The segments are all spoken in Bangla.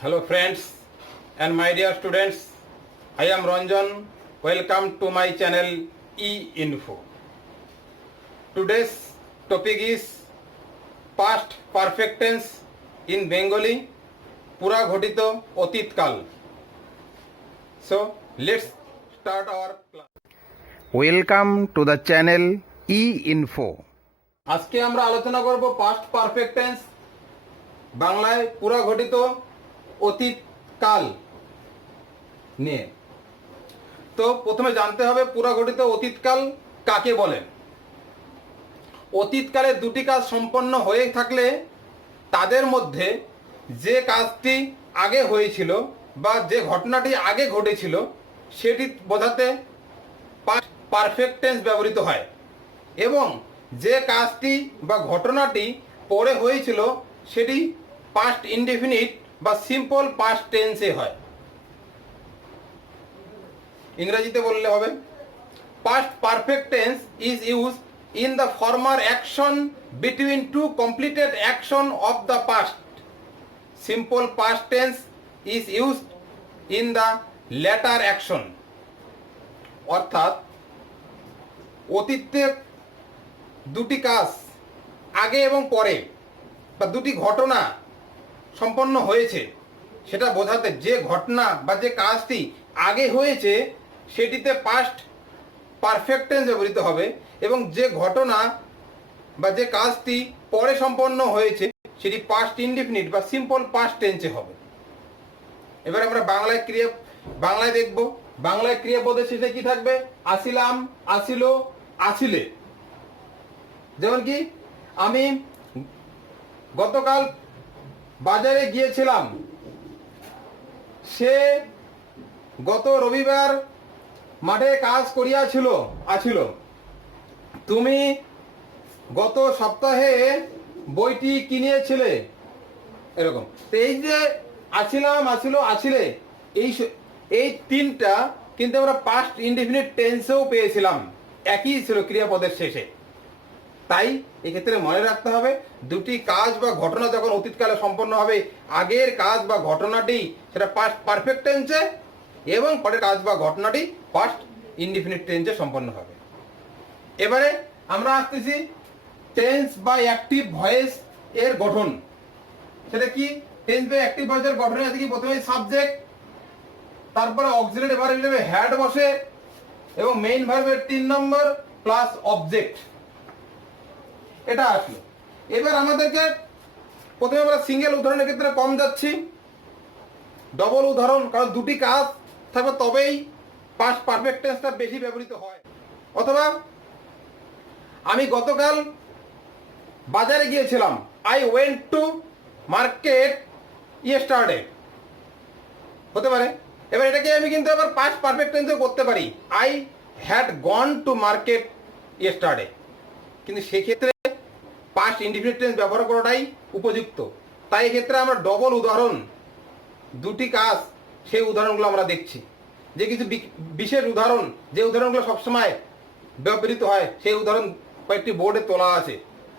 Hello friends and my dear students, I am Ranjan. Welcome to my channel E-Info. Today's topic is past perfect tense in Bengali, পুরা ঘটিত অতীতকাল. So let's start our class. Welcome to the channel E info. আজকে আমরা আলোচনা করব পাস্ট পারফেক্ট টেন্স বাংলায় পুরা ঘটিত অতীতকাল নিয়ে। তো প্রথমে জানতে হবে পুরা ঘটিত অতীতকাল কাকে বলেন। অতীতকালে দুটি কাজ সম্পন্ন হয়ে থাকলে তাদের মধ্যে যে কাজটি আগে হয়েছিল বা যে ঘটনাটি আগে ঘটেছিল সেটি বোঝাতে পাস্ট পারফেক্ট টেন্স ব্যবহৃত হয়, এবং যে কাজটি বা ঘটনাটি পরে হয়েছিল সেটি পাস্ট ইনডেফিনিট বা সিম্পল পাস্ট টেন্সে হয়। ইংরেজিতে বললে হবে past perfect tense is used in the former action between two completed action of the past. Simple past tense is used in the latter action. অর্থাৎ অতীতে দুটি কাজ আগে এবং পরে বা দুটি ঘটনা সম্পন্ন হয়েছে সেটা বোঝাতে যে ঘটনা বা যে কাজটি আগে হয়েছে সেটিতে পাস্ট পারফেক্ট টেন্স ব্যবহৃত হবে, এবং যে ঘটনা বা যে কাজটি পরে সম্পন্ন হয়েছে সেটি পাস্ট ইনডেফিনিট বা সিম্পল পাস্ট টেন্সে হবে। এবার আমরা বাংলায় দেখব। বাংলায় ক্রিয়াপদের শেষে কি থাকবে? আসিলাম, আসিল, আসিলে। যেমন কি আমি গতকাল বাজারে গিয়েছিলাম, সে গত রবিবার মাঠে কাজ করিয়াছিল আছিল, তুমি গত সপ্তাহে বইটি কিনিয়েছিলে। এরকম। তো এই যে আছিলাম, আসিল, আছিলে, এই তিনটা কিন্তু আমরা পাস্ট ইনডেফিনিট টেন্সেও পেয়েছিলাম, একই ছিল ক্রিয়াপদের শেষে। তাই এক্ষেত্রে মনে রাখতে হবে দুটি কাজ বা ঘটনা যখন অতীতকালে সম্পন্ন হবে, আগের কাজ বা ঘটনাটি সেটা পাস্ট পারফেক্ট টেন্সে এবং পরের কাজ বা ঘটনাটি পাস্ট ইনডিফিনিট টেন্সে সম্পন্ন হবে। এবারে আমরা আসতেছি টেন্স বা অ্যাক্টিভ ভয়েস এর গঠন। সেটা কি? টেন্স বা অ্যাক্টিভ ভয়েসের গঠনে আছে কি? প্রথমে সাবজেক্ট, তারপরে অক্সিলারি ভার্ব হিসেবে হ্যাড বসে, এবং মেইন ভার্বের 3 নম্বর প্লাস অবজেক্ট। এটা আসলো। এবার আমাদেরকে প্রথমে আমরা সিঙ্গেল উদাহরণের ক্ষেত্রে কম যাচ্ছি, ডবল উদাহরণ, কারণ দুটি কাজ থাকবে তবেই পাস্ট পারফেক্ট টেন্সটা বেশি ব্যবহৃত হয়। অথবা আমি গতকাল বাজারে গিয়েছিলাম, I went to market yesterday হতে পারে। এবার এটাকে আমি কিন্তু আবার পাস্ট পারফেক্ট টেন্সে করতে পারি, I had gone to market yesterday, কিন্তু সেক্ষেত্রে পাস্ট ইনডিফিনিট টেন্স ব্যবহার করাটাই উপযুক্ত। তাই এক্ষেত্রে আমরা ডবল উদাহরণ, দুটি কাজ, সেই উদাহরণগুলো আমরা দেখছি। যে কিছু বিশেষ উদাহরণ, যে উদাহরণগুলো সবসময় ব্যবহৃত হয়, সেই উদাহরণ কয়েকটি বোর্ডে তোলা আছে,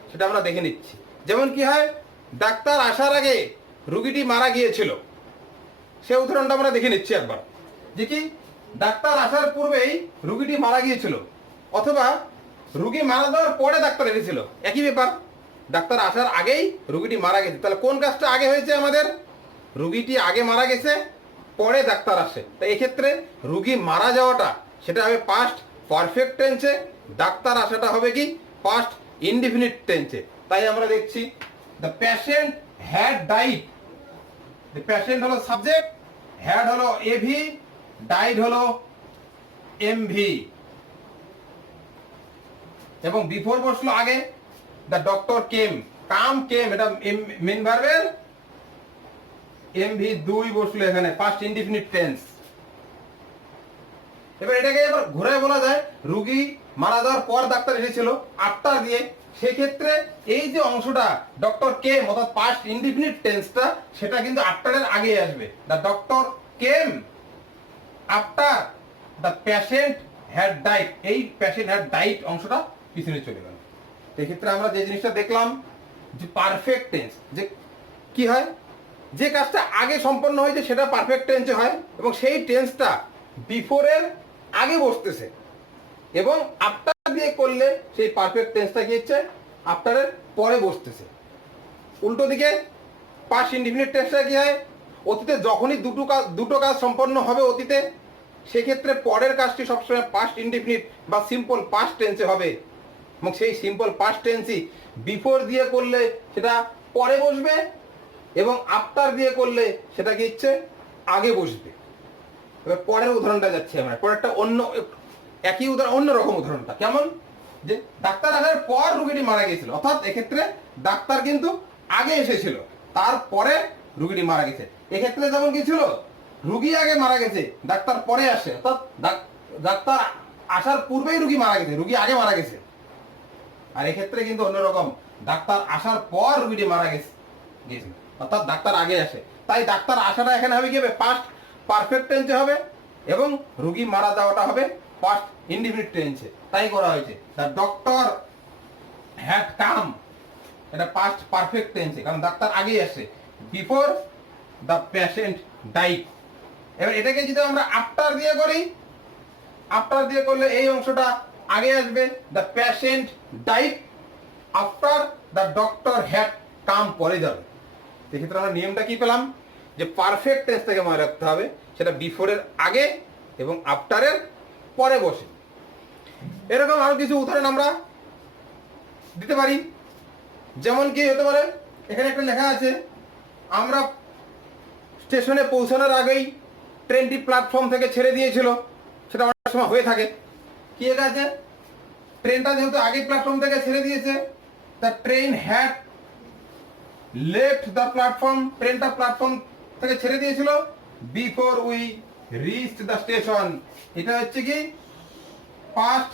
সেটা আমরা দেখে নিচ্ছি। যেমন কি হয়, ডাক্তার আসার আগে রুগীটি মারা গিয়েছিল, সেই উদাহরণটা আমরা দেখে নিচ্ছি একবার। যে কি ডাক্তার আসার পূর্বেই রুগীটি মারা গিয়েছিল, অথবা রুগী মারা যাওয়ার পরে ডাক্তার এসেছিল, একই ব্যাপার। ডাক্তার আসার আগেই রুগীটি মারা গেছে, তাহলে কোন কাজটা আগে হয়েছে? আমাদের রুগীটি আগে মারা গেছে, পরে ডাক্তার আসে। তাই এক্ষেত্রে রুগী মারা যাওয়াটা সেটা হবে পাস্ট পারফেক্ট টেন্সে, ডাক্তার আসাটা হবে কি পাস্ট ইনডিফিনিট টেন্সে। তাই আমরা দেখছি the patient had died. The patient হলো সাবজেক্ট, হ্যাড হলো এভি, ডাইড হলো এমভি, এবং বিফোর বসলো আগে দ্য ডক্টর কেম, কেম এটা মেইন ভার্বের এমভি 2 বসলো এখানে, পাস্ট ইনডিফিনিট টেন্স। এবার এটাকে এবার ঘুরে বলা যায় রুগী মারা যাওয়ার পর ডাক্তার এসেছিল, আফটার দিয়ে। সেক্ষেত্রে এই যে অংশটা ডক্টর কেম অর্থাৎ পাস্ট ইনডিফিনিট টেন্সটা, সেটা কিন্তু আফটারের আগে আসবে। The doctor came after the patient had died, এই পেশেন্ট হ্যাড ডাইড অংশটা পিছনে চলে গেল। এক্ষেত্রে আমরা যে জিনিসটা দেখলাম যে পারফেক্ট টেন্স, যে কি হয় যে কাজটা আগে সম্পন্ন হয়েছে সেটা পারফেক্ট টেন্সে হয় এবং সেই টেন্সটা বিফোরের আগে বসতেছে এবং আফটার দিয়ে করলে সেই পারফেক্ট টেন্সটা কি হচ্ছে আফটারের পরে বসতেছে। উল্টো দিকে পাস্ট ইনডিফিনিট টেন্সটা কি হয়, অতীতে যখনই দুটো কাজ সম্পন্ন হবে অতীতে, সেক্ষেত্রে পরের কাজটি সবসময় পাস্ট ইনডিফিনিট বা সিম্পল পাস্ট টেন্সে হবে এবং সেই সিম্পল পাস্ট টেন্সই বিফোর দিয়ে করলে সেটা পরে বসবে এবং আফটার দিয়ে করলে সেটা কি হচ্ছে আগে বসবে। এবার পরের উদাহরণটা যাচ্ছি আমরা, পরেরটা অন্য একই উদাহরণ, অন্যরকম উদাহরণটা কেমন, যে ডাক্তার আসার পর রুগীটি মারা গিয়েছিল, অর্থাৎ এক্ষেত্রে ডাক্তার কিন্তু আগে এসেছিল তারপরে রুগীটি মারা গেছে। এক্ষেত্রে যেমন কি ছিল, রুগী আগে মারা গেছে ডাক্তার পরে আসে, অর্থাৎ ডাক্তার আসার পূর্বেই রুগী মারা গেছে, রুগী আগে মারা গেছে। আর এক্ষেত্রে কিন্তু অন্যরকম, ডাক্তার আসার পর রুগীটি মারা গেছে, অর্থাৎ ডাক্তার আগে আসে। তাই ডাক্তার আসাটা এখানে হবে কি হবে, পাস্ট পারফেক্ট টেন্সে হবে এবং রুগী মারা যাওয়াটা হবে পাস্ট ইনডিফিনিট টেন্সে। তাই করা হয়েছে দ্য ডক্টর হ্যাড কাম, এটা পাস্ট পারফেক্ট টেন্সে, কারণ ডাক্তার আগেই আসে, বিফোর দ্য পেশেন্ট ডাইড। এবার এটাকে যদি আমরা আফটার দিয়ে করি, আফটার দিয়ে করলে এই অংশটা আগে আসবে, the patient died after the doctor had come পরে যাবে। সেক্ষেত্রে আমরা নিয়মটা কি পেলাম, যে পারফেক্ট টেন্সটাকে মনে রাখতে হবে, সেটা বিফোরের আগে এবং আফটারের পরে বসে। এরকম আরো কিছু উদাহরণ আমরা দিতে পারি, যেমন কি হতে পারে, এখানে একটা লেখা আছে, আমরা স্টেশনে পৌঁছানোর আগেই ট্রেনটি প্ল্যাটফর্ম থেকে ছেড়ে দিয়েছিল, সেটা অনেক সময় হয়ে থাকে। কি এটা আছে, ট্রেনটা যেহেতু আগেই প্ল্যাটফর্ম থেকে ছেড়ে দিয়েছে, the train had left the platform, ট্রেনটা প্ল্যাটফর্ম থেকে ছেড়ে দিয়েছিল before we reached the station. এটা হচ্ছে কি পাস্ট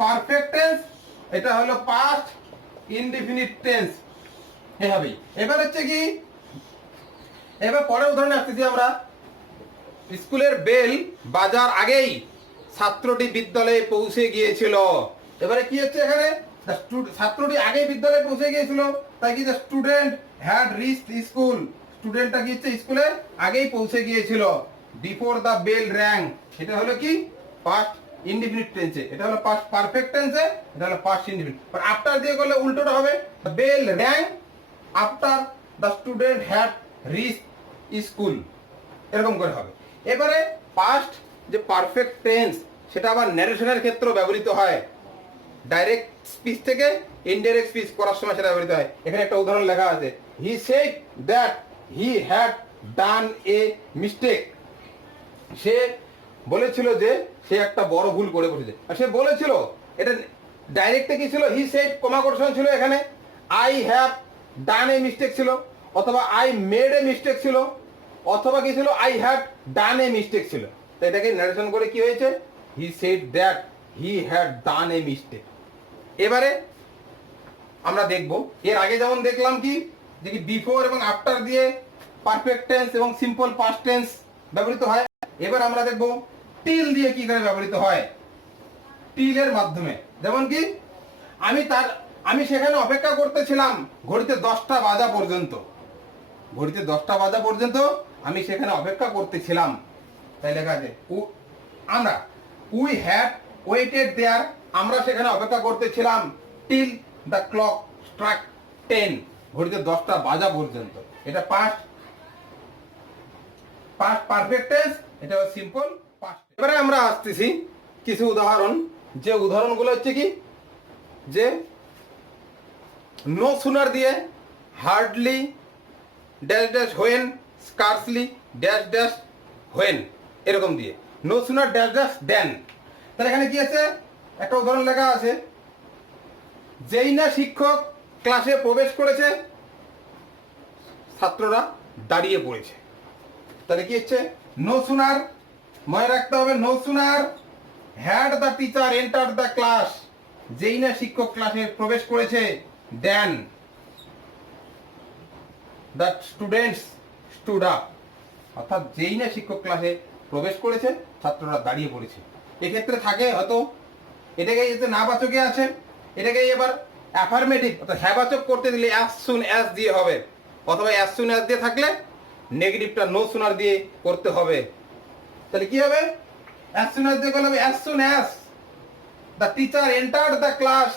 পারফেক্ট টেন্স, এটা হলো পাস্ট ইনডিফিনিট টেন্স এভাবেই। এবার হচ্ছে কি, এবার পরের উদাহরণে আসতেছি আমরা, স্কুলের বেল বাজার আগেই ছাত্রটি বিদ্যালয়ে পৌঁছে গিয়েছিল। এবারে কি হচ্ছে এখানে, ছাত্রটি আগে বিদ্যালয়ে পৌঁছে গিয়েছিল, তাই কি the student had reached school, স্টুডেন্টটা কি হচ্ছে স্কুলে আগেই পৌঁছে গিয়েছিল বিফোর দ্য বেল র্যাং, এটা হলো কি পাস্ট ইনডিফিনিট টেন্সে, এটা হলো পাস্ট পারফেক্ট টেন্সে, এটা হলো পাস্ট ইনডিফিনিট। আর আফটার দিয়ে করলে উল্টোটা হবে, the bell rang after the student had reached school, এরকম করে হবে। এবারে পাস্ট যে পারফেক্ট টেন্স, সেটা আবার ন্যারেশনের ক্ষেত্রেও ব্যবহৃত হয়, ডাইরেক্ট স্পিচ থেকে ইনডাইরেক্ট স্পিচ করার সময় সেটা ব্যবহৃত হয়। এখানে একটা উদাহরণ লেখা আছে, he said that he had done a mistake, সে বলেছিল যে সে একটা বড় ভুল করে বসেছে। আর সে বলেছিল, এটা ডাইরেক্টে কি ছিল, হি সেড কমাকর্ষণ ছিল, এখানে I have done a mistake ছিল, অথবা আই মেড এ মিস্টেক ছিল, অথবা কি ছিল I had done a mistake ছিল। তো এটাকে ন্যারেশন করে কি হয়েছে, হি said that he had done a mistake. এবারে আমরা দেখব, এর আগে যেমন দেখলাম কি, যে কি বিফোর এবং আফটার দিয়ে পারফেক্ট টেন্স এবং সিম্পল পাস্ট টেন্স ব্যবহৃত হয়। এবার আমরা দেখব টিল দিয়ে কি করে ব্যবহৃত হয়, টিলের মাধ্যমে। যেমন কি, আমি সেখানে অপেক্ষা করতেছিলাম ঘড়িতে 10টা বাজা পর্যন্ত, ঘড়িতে 10টা বাজা পর্যন্ত আমি সেখানে অপেক্ষা করতেছিলাম। তাই লেখা আছে আমরা, উই হ্যাড ওয়েটেড দেয়ার, আমরা সেখানে অপেক্ষা করতেছিলাম টিল দ্য ক্লক স্ট্রাক 10, ঘড়িতে 10টা বাজা পর্যন্ত। এটা পাস্ট পারফেক্ট টেন্স, এটা সিম্পল পাস্ট। এবারে আমরা আসতেছি কিছু উদাহরণ, যে উদাহরণগুলো হচ্ছে কি, যে নো সুনার দিয়ে hardly dash dash when, scarcely dash dash when, এরকম দিয়ে নো সুনার ড্যাশ ড্যাশ দেন। তাহলে এখানে কি আছে, একটা উদাহরণ লেখা আছে, যেই না শিক্ষক ক্লাসে প্রবেশ করেছে ছাত্ররা দাঁড়িয়ে পড়েছে। তাহলে কি হচ্ছে, নো সুনার, মনে রাখতে হবে, no sooner had the teacher enter the class, যেই না শিক্ষক ক্লাসে প্রবেশ করেছে, then the students stood up, অর্থাৎ যেই না শিক্ষক ক্লাসে প্রবেশ করেছে ছাত্ররা দাঁড়িয়ে পড়েছে। এক্ষেত্রে থাকে হয়তো, এটাকে যেতে না বাচকে আছে, এটাকে এবার অ্যাফার্মেটিভ অর্থাৎ হ্যাঁ বাচক করতে দিলে অ্যাজ সুন অ্যাজ দিয়ে হবে, অথবা অ্যাজ সুন অ্যাজ দিয়ে থাকলে নেগেটিভটা নো সুনার দিয়ে করতে হবে। তাহলে কি হবে? অ্যাজ সুন অ্যাজ দিয়ে করলে হবে as soon as the teacher entered the class,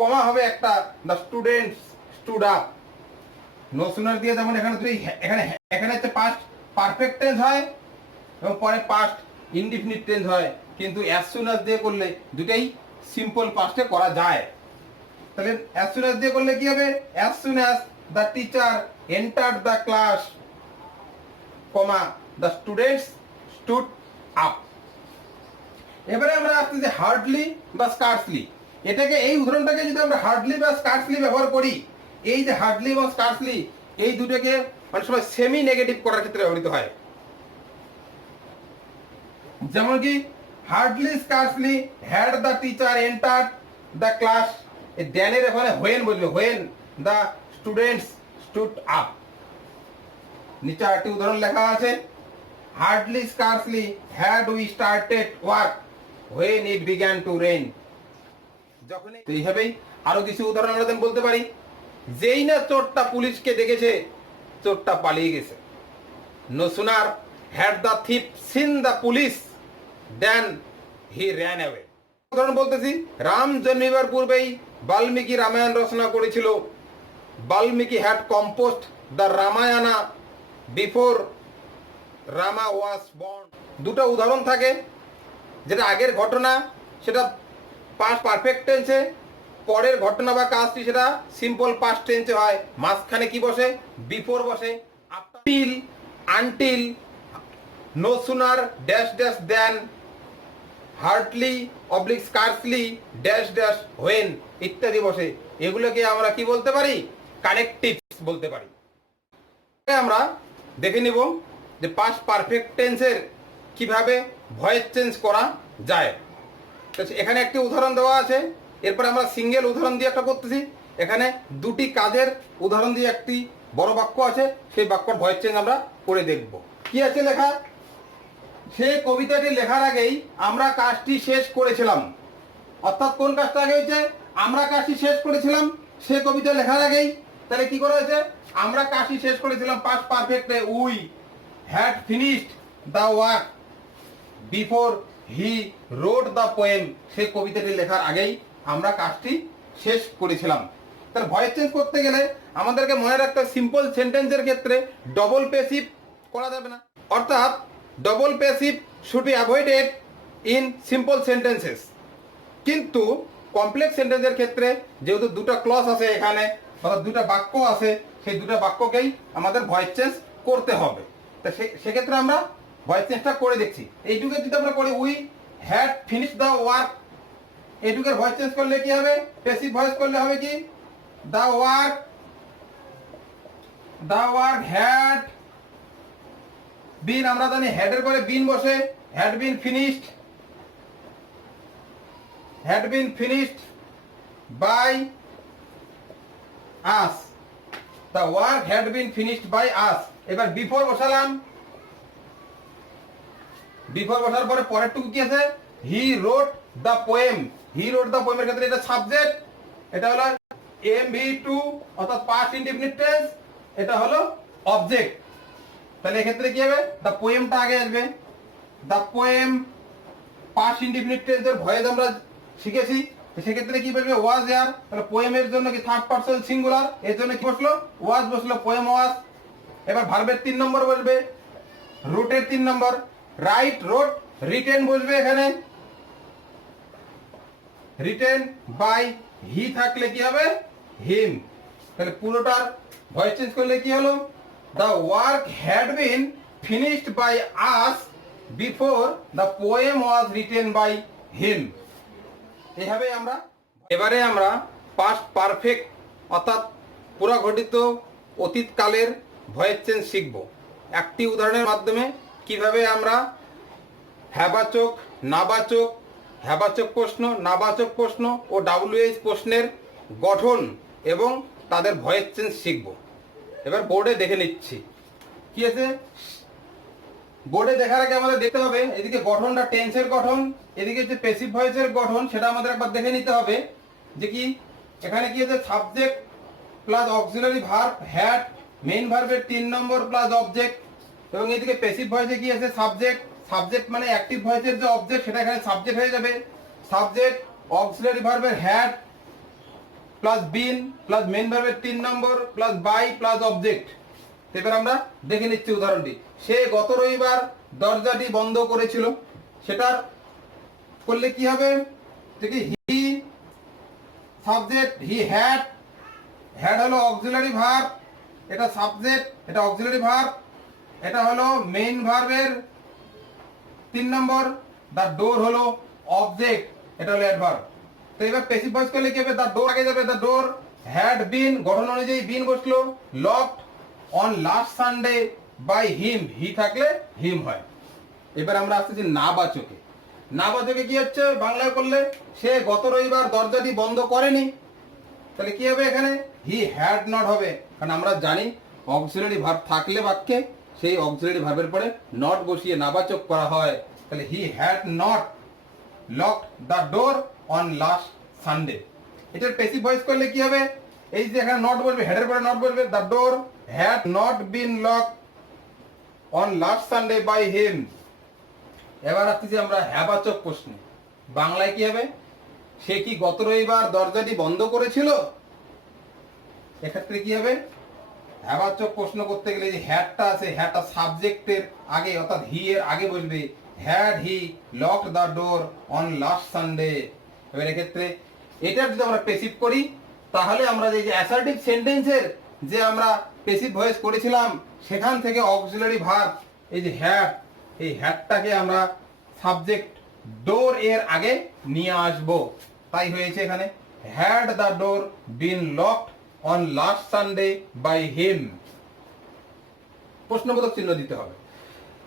comma হবে একটা, the students stood up. No sooner দিয়ে যেমন এখানে তুই এখানে এখানে হচ্ছে পাস্ট পারফেক্ট টেন্স হয় এবং পরে পাস্ট ইনডিফিনিট টেন্স হয়, কিন্তু অ্যাজ সুন অ্যাজ দিয়ে করলে দুটাই সিম্পল পাস্টে করা যায়। তাহলে অ্যাজ সুন অ্যাজ দিয়ে করলে কি হবে? As soon as the teacher entered the class, comma the students stood up. এবারে আমরা আসতেছি হার্ডলি বা স্কার্সলি। এটাকে, এই উদাহরণটাকে যদি আমরা হার্ডলি বা স্কার্সলি ব্যবহার করি, এই যে হার্ডলি এবং স্কার্সলি এই দুটোকে অনেক সময় সেমি নেগেটিভ করার ক্ষেত্রে ব্যবহৃত হয়। যেমন কি hardly scarcely had the teacher entered the class, এই দেনের এখানে হোয়েন বলবে, when the students stood up. নিচে আরেকটি উদাহরণ লেখা আছে, hardly scarcely had we started work when it began to rain। যখন এইভাবেই আরো কিছু উদাহরণ আমরা বলতে পারি। যেই না চোরটা পুলিশকে দেখেছে, চোরটা পালিয়ে গেছে। No sooner had the thief seen the police then he ran away. উদাহরণ বলতেছি, রাম জন্মিবার পূর্বেই বাল্মীকি রামায়ণ রচনা করেছিল। Valmiki had composed the Ramayana before Rama was born. দুটো উদাহরণ থাকে, যেটা আগের ঘটনা সেটা পাস্ট পারফেক্ট টেন্সে, পরের ঘটনা বা কাজটি সেটা সিম্পল পাস্ট টেন্সে হয়। মাঝখানে কি বসে? বিফোর বসে। Till, until, no sooner dash dash then, hardly oblique scarcely dash dash when ইত্যাদি বসে। এগুলোকে আমরা কি বলতে পারি? কানেকটিভস বলতে পারি। আমরা দেখে নিব যে পাস্ট পারফেক্ট টেন্সের কিভাবে ভয়েস চেঞ্জ করা যায়। এখানে একটি উদাহরণ দেওয়া আছে, এরপরে আমরা সিঙ্গেল উদাহরণ দিয়ে একটা করতেছি। এখানে দুটি কাজের উদাহরণ দিয়ে একটি বড় বাক্য আছে, সেই বাক্যর ভয়েস চেঞ্জ আমরা করে দেখব। কি আছে লেখা? সে কবিতাটি লেখার আগেই আমরা কাজটি শেষ করেছিলাম। অর্থাৎ কোন কাজটা আগে হয়েছে? আমরা কাজটি শেষ করেছিলাম সে কবিতা লেখার আগেই। তাহলে কি করা হয়েছে? আমরা কাজটি শেষ করেছিলাম পাস্ট পারফেক্টে, we had finished the work before he wrote the poem. সে কবিতাটি লেখার আগেই আমরা কাজটি শেষ করেছিলাম। তাহলে ভয়েস চেঞ্জ করতে গেলে আমাদেরকে মনে রাখতে, সিম্পল সেন্টেন্সের ক্ষেত্রে ডবল পেসিভ করা যাবে না। অর্থাৎ double passive should be avoided in simple sentences. কিন্তু কমপ্লেক্স সেন্টেন্সের ক্ষেত্রে যেহেতু দুটো ক্লজ আছে এখানে, অর্থাৎ দুটো বাক্য আছে, সেই দুটো বাক্যকেই আমাদের ভয়েস চেঞ্জ করতে হবে। তা সেক্ষেত্রে আমরা ভয়েস চেঞ্জটা করে দেখছি। এইটুকে যদি আমরা করি, we had finish the work, এইটুকের ভয়েস চেঞ্জ করলে কি হবে? প্যাসিভ ভয়েস করলে হবে কি? দ্য ওয়ার্ক হ্যাড বিন, আমরা জানি হ্যাডের পরে বিন বসে, had been finished by us, the work had been finished by us. এবার বিফোর বসালাম, বিফোর বসার পরে পরের টুকু কি আছে? He wrote the poem. He wrote the পোয়েমের ক্ষেত্রে এটা সাবজেক্ট, এটা হলো MV2 অর্থাৎ পাস্ট ইনডিফিনিট টেন্স, এটা হলো অবজেক্ট। তাহলে এক্ষেত্রে কি হবে? দ্য পোয়েমটা আগে আসবে। দ্য পোয়েম পাস্ট ইনডিফিনিট টেন্সের ভয়েস আমরা শিখেছি, সেক্ষেত্রে কি বলবে? ওয়াজ এয়ার। তাহলে পোয়েমের জন্য কি থার্ড পারসন সিঙ্গুলার, এর জন্য কি বসলো? ওয়াজ বসলো, পোয়েম ওয়াজ। এবার ভার্বের 3 নম্বর বসবে, রুটের 3 নম্বর, রাইট রোট, রিটেন বসবে এখানে। রিটেন বাই হি থাকলে কি হবে? হিম। তাহলে পুরোটার ভয়েস চেঞ্জ করলে কি হলো? The work had been finished by us before the poem was written by him. এইভাবে আমরা এবারে আমরা পাস্ট পারফেক্ট অর্থাৎ পুরা ঘটিত অতীতকালের ভয়েস চেঞ্জ শিখব। একটি উদাহরণের মাধ্যমে কিভাবে আমরা হ্যাবাচক, নাবাচক, হ্যাবাচক প্রশ্ন, নাবাচক প্রশ্ন ও WH প্রশ্নের গঠন এবং তাদের ভয়েস চেঞ্জ শিখব। এবার বোর্ডে দেখে নিচ্ছি কি আছে। বোর্ডে দেখার আগে আমাদের দেখতে হবে এদিকে গঠনটা টেন্সের গঠন, এদিকে হচ্ছে প্যাসিভ ভয়েসের গঠন, সেটা আমাদের একবার দেখে নিতে হবে যে কি এখানে কি আছে? Subject plus auxiliary verb had main ভার্বের 3 নম্বর প্লাস অবজেক্ট, এবং এদিকে প্যাসিভ ভয়েসে কি আছে সাবজেক্ট, সাবজেক্ট মানে অ্যাক্টিভ ভয়েসের যে অবজেক্ট সেটা এখানে সাবজেক্ট হয়ে যাবে। সাবজেক্ট অক্সিলারি ভার্বের had plus been plus main ভার্বের 3 নম্বর প্লাস বাই প্লাস অবজেক্ট। এবার আমরা দেখে নিচ্ছি উদাহরণটি। সে গত রবিবার দরজাটি বন্ধ করেছিল, সেটার করলে কি হবে দেখি, he subject, he had, had হলো অক্সিলারি ভার্ব, এটা সাবজেক্ট, এটা অক্সিলারি ভার্ব, এটা হলো মেইন ভার্বের 3 নম্বর, দ্য ডোর হলো অবজেক্ট, এটা হলো অ্যাডভার্ব। তো এবার প্যাসিভ ভয়েস করলে কি হবে, দ্য ডোর আগে যাবে, দ্য ডোর হ্যাড বিন গঠন অনুযায়ী বিন বসলো, locked on last Sunday by him, he থাকলে হিম হয়। এবার আমরা আসতেছি নাবাচকে। নাবাচকে কি হচ্ছে বাংলায় করলে, সে গত রবিবার দরজাটি বন্ধ করেনি, তাহলে কি হবে এখানে, হি হ্যাড নট হবে, কারণ আমরা জানি অক্সিলারি ভার্ব থাকলে বাক্যে সেই অক্সিলারি ভার্বের পরে নট বসিয়ে নাবাচক করা হয়। তাহলে he had not locked the door on last Sunday. এটার প্যাসিভ ভয়েস করলে কি হবে, এই যে এখানে নট বলবে, হেডের পরে নট বলবে, the door had not been locked on last Sunday by him. এবার আসতেছি আমরা হ্যাবাচক প্রশ্নে। বাংলায় কি হবে, সে কি গত রবিবার দরজাটি বন্ধ করেছিল, এক্ষেত্রে কি হবে, হ্যাবাচক প্রশ্ন করতে গেলে যে হ্যাডটা আছে, হ্যাডটা সাবজেক্টের আগে অর্থাৎ হি এর আগে বসবে, had he locked the door on last Sunday. এবার এক্ষেত্রে এটা যদি আমরা প্যাসিভ করি, তাহলে আমরা যে অ্যাসার্টিভ সেন্টেন্সের যে আমরা প্যাসিভ ভয়েস করেছিলাম সেখান থেকে অক্সিলারি ভার্ব এই যে হ্যাড, এই হ্যাডটাকে আমরা সাবজেক্ট ডোর এর আগে নিয়ে আসব। তাই হয়েছে এখানে had the door been locked on last Sunday by him. প্রশ্নবোধক চিহ্ন দিতে হবে।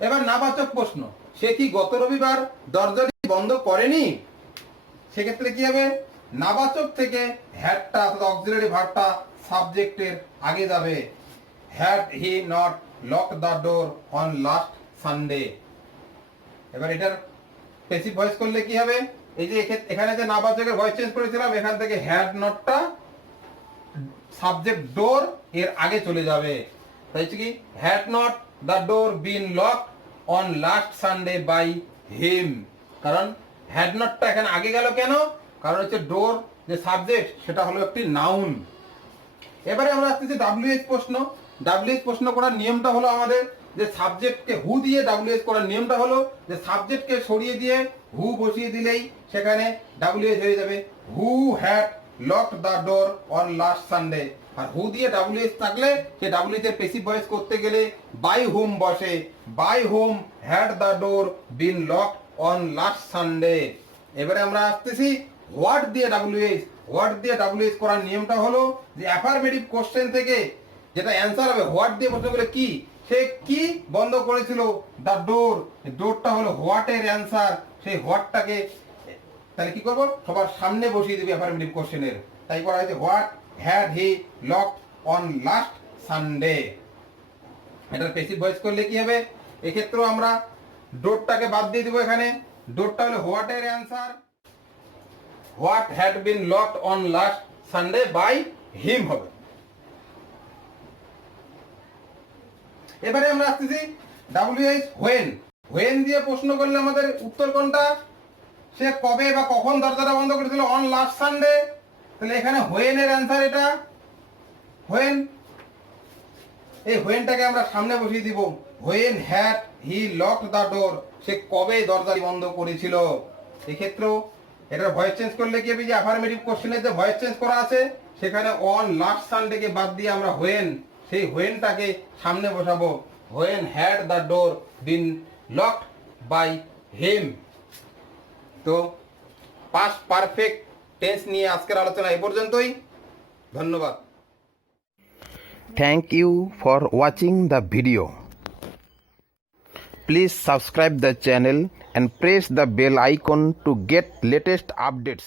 এবার নাবাচক প্রশ্ন, সে কি গত রবিবার দরজাটি বন্ধ করেনি, সেক্ষেত্রে কি হবে, নাবাচক থেকে হ্যাডটা অর্থাৎ অক্সিলারি ভার্বটা সাবজেক্টের আগে যাবে, had he not lock the door on last Sunday. এবার এটার প্যাসিভ ভয়েস করলে কি হবে, এই যে এখানে যে নাবাচকের ভয়েস চেঞ্জ করেছিলাম, এখান থেকে হ্যাড নটটা সাবজেক্ট ডোর এর আগে চলে যাবে। তাই হচ্ছে কি, had not the door been locked on last Sunday by him. কারণ হ্যাড নটটা এখানে আগে গেল কেন, কারণ হচ্ছে ডোর যে সাবজেক্ট সেটা হলো একটি নাউন। এবারে আমরা আসতেছি ডাব্লিউএইচ প্রশ্ন। ডাব্লিউএইচ প্রশ্ন করার নিয়মটা হলো আমাদের যে সাবজেক্টকে হু দিয়ে ডাব্লিউএইচ করার নিয়মটা হলো যে সাবজেক্টকে সরিয়ে দিয়ে হু বসিয়ে দিলেই সেখানে ডাব্লিউএইচ হয়ে যাবে, who had locked the door on last Sunday. আর হু দিয়ে ডাব্লিউএইচ থাকলে সে ডাব্লিউএইচ এর প্যাসিভ ভয়েস করতে গেলে বাই হুম বসে, by whom had the door been locked on last Sunday. এবারে আমরা আসতেছি হোয়াট দিয়ে ডাব্লিউএইচ। হোয়াট দিয়ে ডাব্লিউএইচ করার নিয়মটা হলো যে অ্যাফার্মেটিভ কোশ্চেন থেকে যেটা অ্যান্সার হবে, হোয়াট দিয়ে প্রশ্ন করলে কি, সে কি বন্ধ করেছিল, দ্য ডোর, ডোরটা হলো হোয়াট এর অ্যান্সার, সেই হোয়াটটাকে তাহলে কি করবো, সবার সামনে বসিয়ে দিবি অ্যাফার্মেটিভ কোশ্চেনের। তাই করা হয়েছে what had he locked on last Sunday. এটার প্যাসিভ ভয়েস করলে কি হবে, এক্ষেত্রেও আমরা ডোরটাকে বাদ দিয়ে দিব, এখানে ডোরটা হলো হোয়াট এর answer, what had been locked on last Sunday by him হবে। এবারে আমরা আসতেছি ডাব্লিউএইচ হোয়েন। হোয়েন দিয়ে প্রশ্ন করলে আমাদের উত্তর কোনটা, সে কবে বা কখন দরজাটা বন্ধ করেছিল, অন লাস্ট সানডে। তাহলে এখানে হোয়েন এর অ্যান্সার এটা হোয়েন, এই হোয়েনটাকে আমরা সামনে বসিয়ে দিব, when had he locked the door, সে কবে দরজাটি বন্ধ করেছিল। এক্ষেত্রেও এটার ভয়েস চেঞ্জ করলে কি হবে, যে অ্যাফার্মেটিভ কোশ্চেনের যে ভয়েস চেঞ্জ করা আছে সেখানে অন লাস্ট সানডেকে বাদ দিয়ে আমরা হোয়েন, সেই হোয়েনটাকে সামনে বসাবো, when had the door been locked by him. তো পাস্ট পারফেক্ট টেন্স নিয়ে আজকের আলোচনা এই পর্যন্তই। ধন্যবাদ। Thank you for watching the video. Please subscribe the channel and press the bell icon to get latest updates.